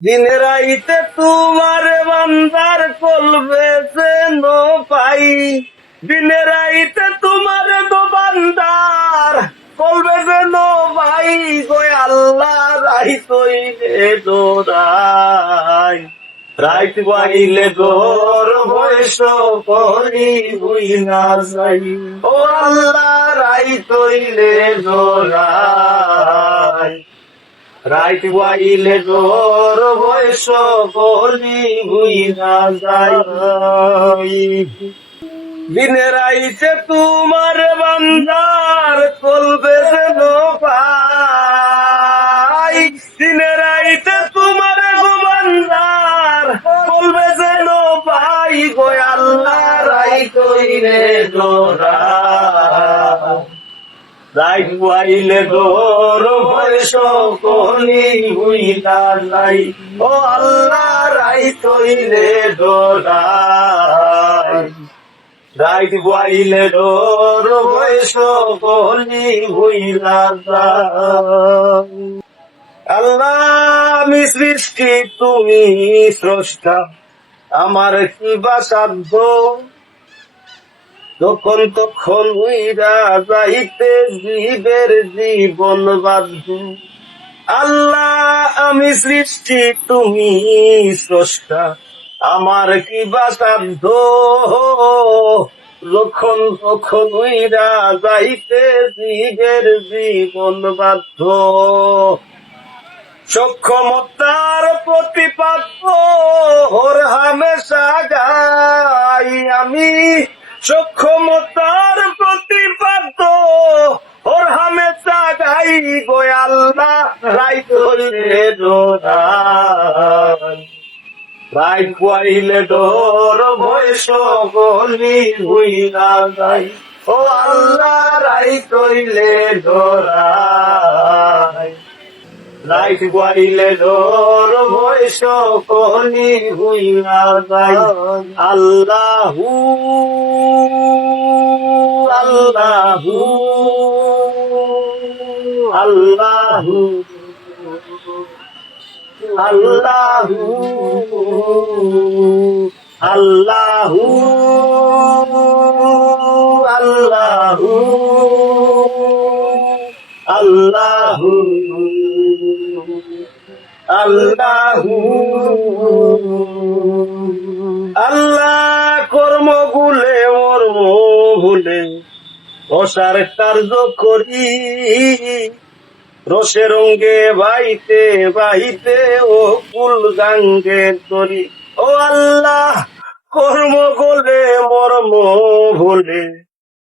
দিনে রাইতে তোমার বান্দার কলবে যেন পাই। দিনে রাইতে তোমার গো বান্দার কলবে যেন পাই গো আল্লাহ, রাই তৈরে দোরাই রাইত বাইলে দোর বয়স করি বুই না যাই। ও আল্লাহ, রাই তৈরে দোরাই রাইত বাইলে দোর বয়স বুই না যাই। দিনে রাইতে তোমার বান্দার কলবে যেন পাই। দিনে রাইতে তোমার বান্দার কলবে যেন পাই। গো আল্লাহ রাই কইরে রাই পাইলে গোর বয়স কলি হুইলা নাই। ও আল্লাহ রাই কইরে গোরা রাইত বাইলে ডোর বয়স কলি হইলা আল্লাহ, আমি সৃষ্টি, তুমি স্রষ্টা। আমার কি বা সাধ্য? তখন তখন উইরা যাইতে জীবের জীবন বাধ্য আল্লাহ, আমি সৃষ্টি, তুমি স্রষ্টা। আমার কি বা সাধ্য? লক্ষণ তখন উইরা যাইতে জীবের জীবন বাধ্য সক্ষমতার প্রতিপাদ্য হামেশা গাই আমি। সক্ষমতার প্রতিপাদ্য। ওর হামে গাই গো আল্লাহ রাই ধরে দোদান রাই পাইলে ডোর ভয়স সকলি হুই না যাই। ও আল্লাহ রাই কইলে ডোরাই লাইট বাড়িলে ডোর ভয় সকলি হুই না যাই। আল্লাহু আল্লাহু আল্লাহু আল্লাহু আল্লাহু আল্লাহু আল্লাহু আল্লাহু আল্লাহ কর্ম গুলে মর্ম ভুলে অসার কার্য করি। রসে রঙ্গে বাইতে বাইতে ও ফুল গাঙ্গে তরি ও আল্লাহ, কর্ম গোলে মর্ম ভুলে।